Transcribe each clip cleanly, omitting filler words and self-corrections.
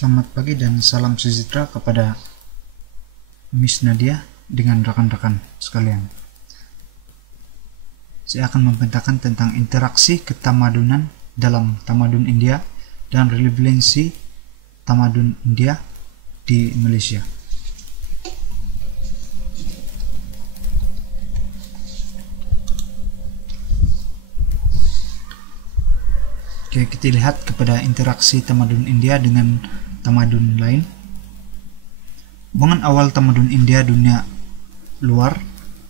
Selamat pagi dan salam sejahtera kepada Miss Nadia dengan rekan-rekan sekalian. Saya akan membentangkan tentang interaksi ketamadunan dalam tamadun India dan relevansi tamadun India di Malaysia. Oke, kita lihat kepada interaksi tamadun India dengan tamadun lain. Hubungan awal tamadun India dunia luar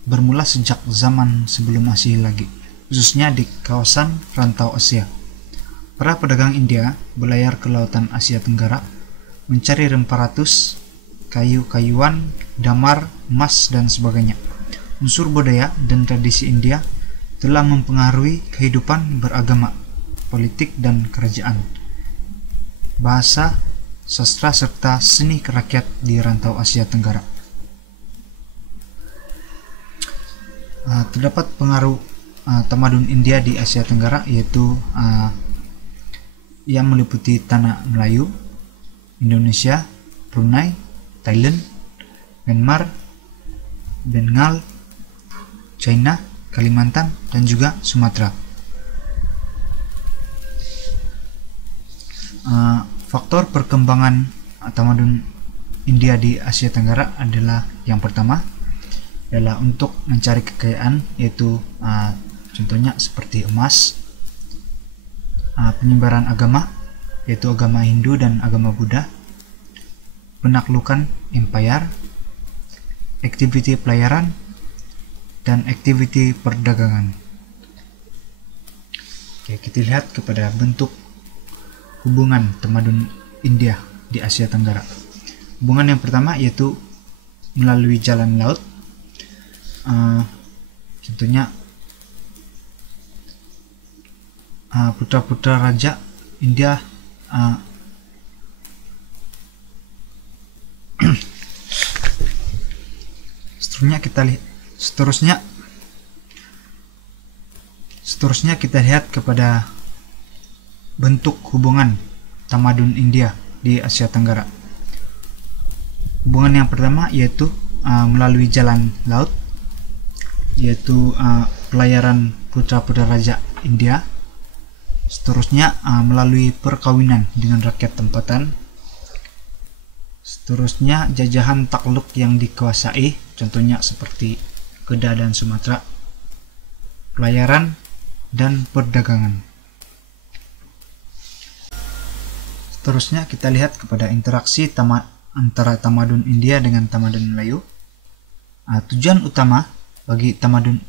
bermula sejak zaman sebelum Masehi lagi, khususnya di kawasan rantau Asia. Para pedagang India berlayar ke lautan Asia Tenggara mencari rempah ratus, kayu-kayuan, damar, emas, dan sebagainya. Unsur budaya dan tradisi India telah mempengaruhi kehidupan beragama, politik dan kerajaan, bahasa, sastra, serta seni kerakyat di rantau Asia Tenggara. Terdapat pengaruh tamadun India di Asia Tenggara, yaitu yang meliputi tanah Melayu, Indonesia, Brunei, Thailand, Myanmar, Bengal, China, Kalimantan, dan juga Sumatera. Faktor perkembangan tamadun India di Asia Tenggara adalah yang pertama adalah untuk mencari kekayaan, yaitu contohnya seperti emas, penyebaran agama yaitu agama Hindu dan agama Buddha, penaklukan empire, aktiviti pelayaran, dan aktiviti perdagangan. Oke, kita lihat kepada bentuk hubungan tamadun India di Asia Tenggara. Hubungan yang pertama yaitu melalui jalan laut. Contohnya putra-putra raja India seterusnya kita lihat kepada bentuk hubungan tamadun India di Asia Tenggara. Hubungan yang pertama yaitu melalui jalan laut, yaitu pelayaran putra-putra raja India. Seterusnya melalui perkawinan dengan rakyat tempatan. Seterusnya jajahan takluk yang dikuasai, contohnya seperti Kedah dan Sumatera, pelayaran dan perdagangan. Seterusnya kita lihat kepada interaksi antara tamadun India dengan tamadun Melayu. Tujuan utama bagi tamadun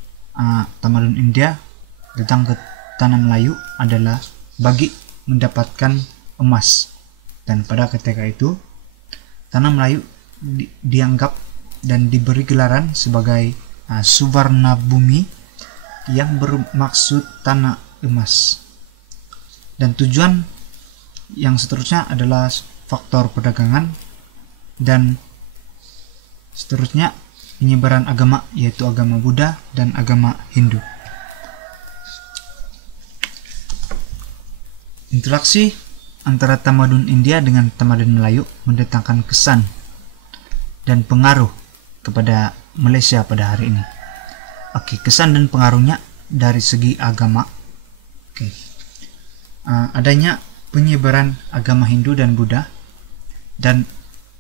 India datang ke tanah Melayu adalah bagi mendapatkan emas, dan pada ketika itu tanah Melayu dianggap dan diberi gelaran sebagai Suvarna Bumi, yang bermaksud tanah emas. Dan tujuan yang seterusnya adalah faktor perdagangan, dan seterusnya penyebaran agama yaitu agama Buddha dan agama Hindu. Interaksi antara tamadun India dengan tamadun Melayu mendatangkan kesan dan pengaruh kepada Malaysia pada hari ini. Oke, kesan dan pengaruhnya dari segi agama. Adanya penyebaran agama Hindu dan Buddha, dan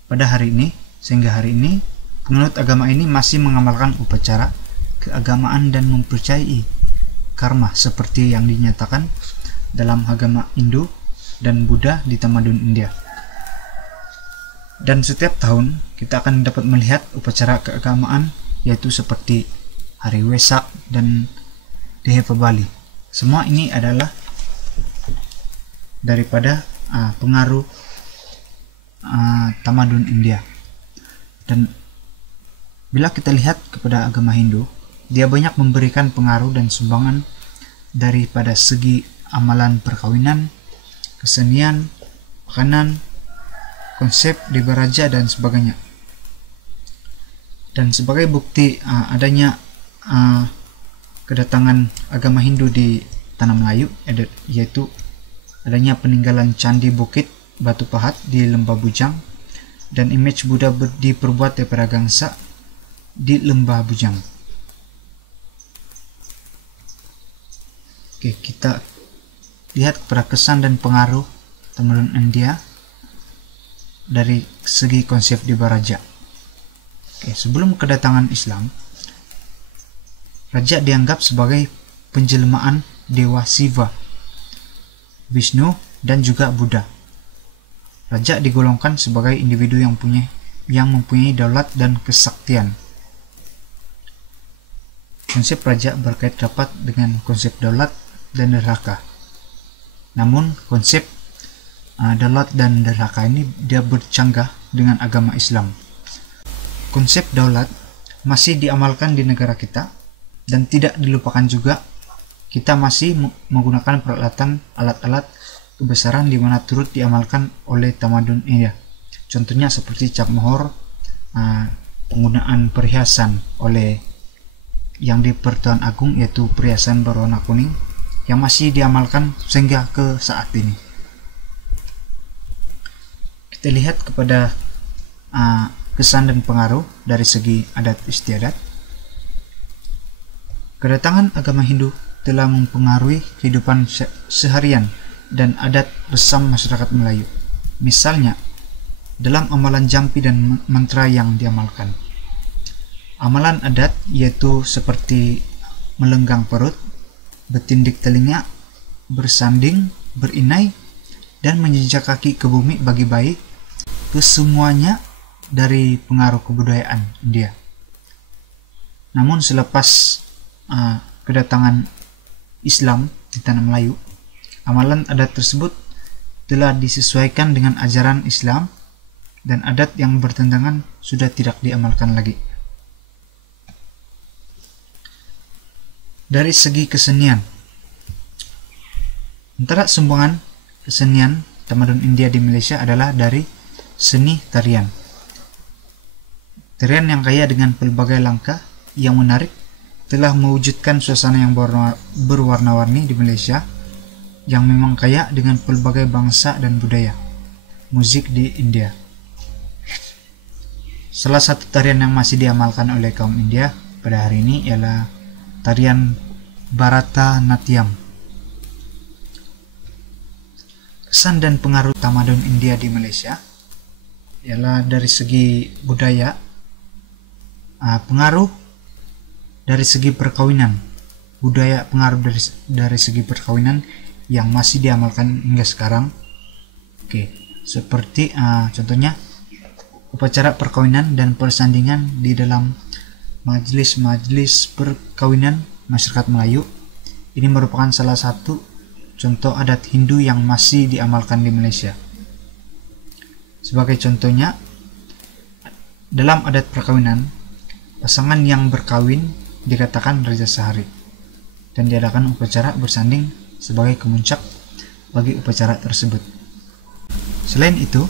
pada hari ini, sehingga hari ini penganut agama ini masih mengamalkan upacara keagamaan dan mempercayai karma seperti yang dinyatakan dalam agama Hindu dan Buddha di tamadun India. Dan setiap tahun kita akan dapat melihat upacara keagamaan, yaitu seperti Hari Wesak dan Dihepabali. Semua ini adalah daripada pengaruh tamadun India. Dan bila kita lihat kepada agama Hindu, dia banyak memberikan pengaruh dan sumbangan daripada segi amalan perkawinan, kesenian, makanan, konsep diberaja dan sebagainya. Dan sebagai bukti adanya kedatangan agama Hindu di tanah Melayu, yaitu adanya peninggalan Candi Bukit batu pahat di Lembah Bujang, dan image Buddha diperbuat daripada gangsa di Lembah Bujang. Oke, kita lihat kepada kesan dan pengaruh tamadun India dari segi konsep di Baraja. Oke, sebelum kedatangan Islam, raja dianggap sebagai penjelmaan dewa Siva, Vishnu, dan juga Buddha. Raja digolongkan sebagai individu yang mempunyai daulat dan kesaktian. Konsep raja berkait rapat dengan konsep daulat dan derhaka. Namun konsep daulat dan derhaka ini dia bercanggah dengan agama Islam. Konsep daulat masih diamalkan di negara kita dan tidak dilupakan juga. Kita masih menggunakan peralatan alat-alat kebesaran di mana turut diamalkan oleh tamadun India. Contohnya seperti cap mohor, penggunaan perhiasan oleh yang di Pertuan Agung, yaitu perhiasan berwarna kuning yang masih diamalkan sehingga ke saat ini. Kita lihat kepada kesan dan pengaruh dari segi adat istiadat. Kedatangan agama Hindu telah mempengaruhi kehidupan seharian dan adat resam masyarakat Melayu. Misalnya, dalam amalan jampi dan mantra yang diamalkan. Amalan adat yaitu seperti melenggang perut, bertindik telinga, bersanding, berinai, dan menjejak kaki ke bumi bagi bayi, kesemuanya dari pengaruh kebudayaan India. Namun selepas kedatangan Islam di tanah Melayu, amalan adat tersebut telah disesuaikan dengan ajaran Islam dan adat yang bertentangan sudah tidak diamalkan lagi. Dari segi kesenian, antara sumbangan kesenian tamadun India di Malaysia adalah dari seni tarian. Tarian yang kaya dengan pelbagai langkah yang menarik telah mewujudkan suasana yang berwarna-warni di Malaysia yang memang kaya dengan pelbagai bangsa dan budaya musik di India. Salah satu tarian yang masih diamalkan oleh kaum India pada hari ini ialah tarian Bharatanatyam. Kesan dan pengaruh tamadun India di Malaysia ialah dari segi budaya, pengaruh dari segi perkawinan, budaya pengaruh dari segi perkawinan yang masih diamalkan hingga sekarang. Oke, seperti contohnya upacara perkawinan dan persandingan di dalam majelis perkawinan masyarakat Melayu. Ini merupakan salah satu contoh adat Hindu yang masih diamalkan di Malaysia. Sebagai contohnya, dalam adat perkawinan, pasangan yang berkawin dikatakan Raja Sehari dan diadakan upacara bersanding sebagai kemuncak bagi upacara tersebut. Selain itu,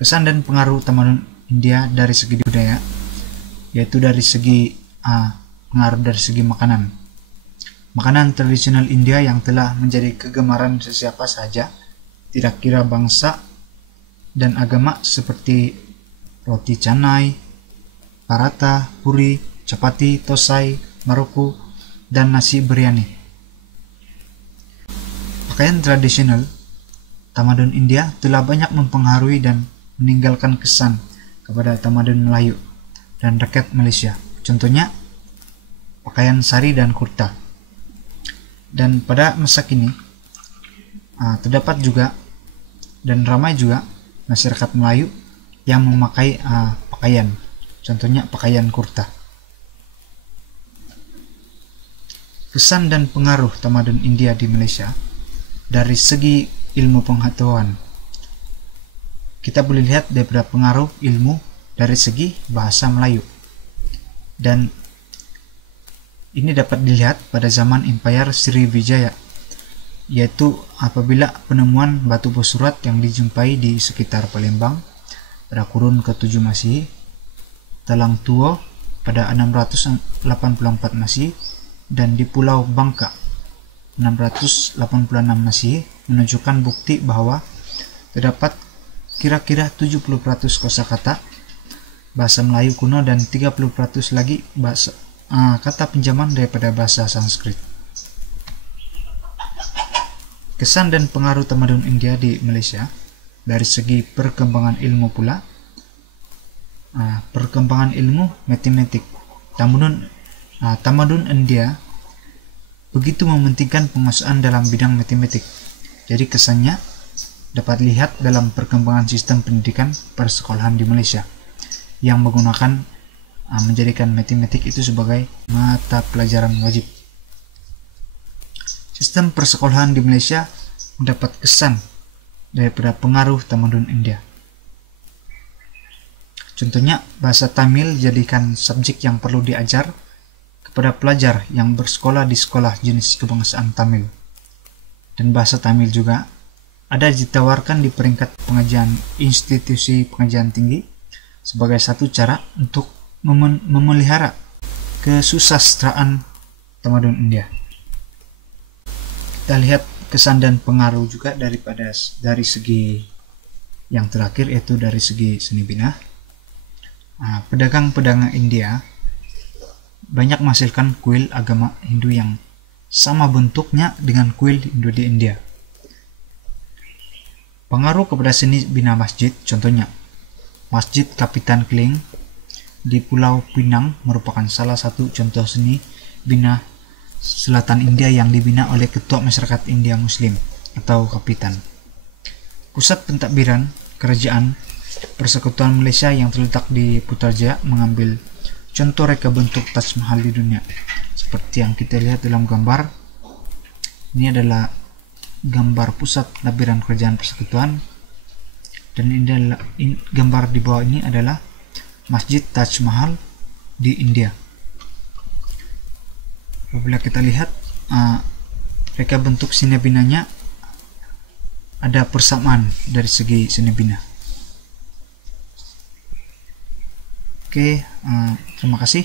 kesan dan pengaruh tamadun India dari segi budaya yaitu dari segi pengaruh dari segi makanan. Makanan tradisional India yang telah menjadi kegemaran sesiapa saja, tidak kira bangsa dan agama, seperti roti canai, paratha, puri, chapati, tosai, maruku, dan nasi biryani. Pakaian tradisional tamadun India telah banyak mempengaruhi dan meninggalkan kesan kepada tamadun Melayu dan rakyat Malaysia. Contohnya, pakaian sari dan kurta. Dan pada masa kini, terdapat juga dan ramai juga masyarakat Melayu yang memakai pakaian. Contohnya pakaian kurta. Kesan dan pengaruh tamadun India di Malaysia dari segi ilmu pengetahuan. Kita boleh lihat daripada pengaruh ilmu dari segi bahasa Melayu. Dan ini dapat dilihat pada zaman Empayar Sriwijaya, yaitu apabila penemuan batu pesurat yang dijumpai di sekitar Palembang pada kurun ke-7 Masehi, Talang Tua pada 684 Masehi, dan di Pulau Bangka 686 Masehi menunjukkan bukti bahwa terdapat kira-kira 70% kosakata bahasa Melayu kuno dan 30% lagi bahasa kata pinjaman daripada bahasa Sanskrit. Kesan dan pengaruh tamadun India di Malaysia dari segi perkembangan ilmu pula. Perkembangan ilmu matematik. Tamadun India begitu mementingkan penguasaan dalam bidang matematik. Jadi kesannya dapat lihat dalam perkembangan sistem pendidikan persekolahan di Malaysia yang menggunakan menjadikan matematik itu sebagai mata pelajaran wajib. Sistem persekolahan di Malaysia mendapat kesan daripada pengaruh tamadun India. Contohnya, bahasa Tamil dijadikan subjek yang perlu diajar kepada pelajar yang bersekolah di sekolah jenis kebangsaan Tamil. Dan bahasa Tamil juga ada ditawarkan di peringkat pengajian institusi pengajian tinggi sebagai satu cara untuk memelihara kesusastraan tamadun India. Kita lihat kesan dan pengaruh juga dari segi yang terakhir, yaitu dari segi seni bina. Pedagang-pedagang India banyak menghasilkan kuil agama Hindu yang sama bentuknya dengan kuil Hindu di India. Pengaruh kepada seni bina masjid, contohnya Masjid Kapitan Kling di Pulau Pinang merupakan salah satu contoh seni bina selatan India yang dibina oleh Ketua Masyarakat India Muslim atau Kapitan. Pusat pentadbiran Kerajaan Persekutuan Malaysia yang terletak di Putrajaya mengambil contoh reka bentuk Taj Mahal di dunia. Seperti yang kita lihat dalam gambar, ini adalah gambar pusat pentadbiran Kerajaan Persekutuan, dan ini adalah gambar di bawah ini adalah Masjid Taj Mahal di India. Apabila kita lihat reka bentuk seni binanya, ada persamaan dari segi seni bina. Oke, terima kasih.